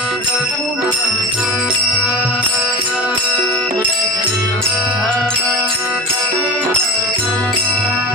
Thank you.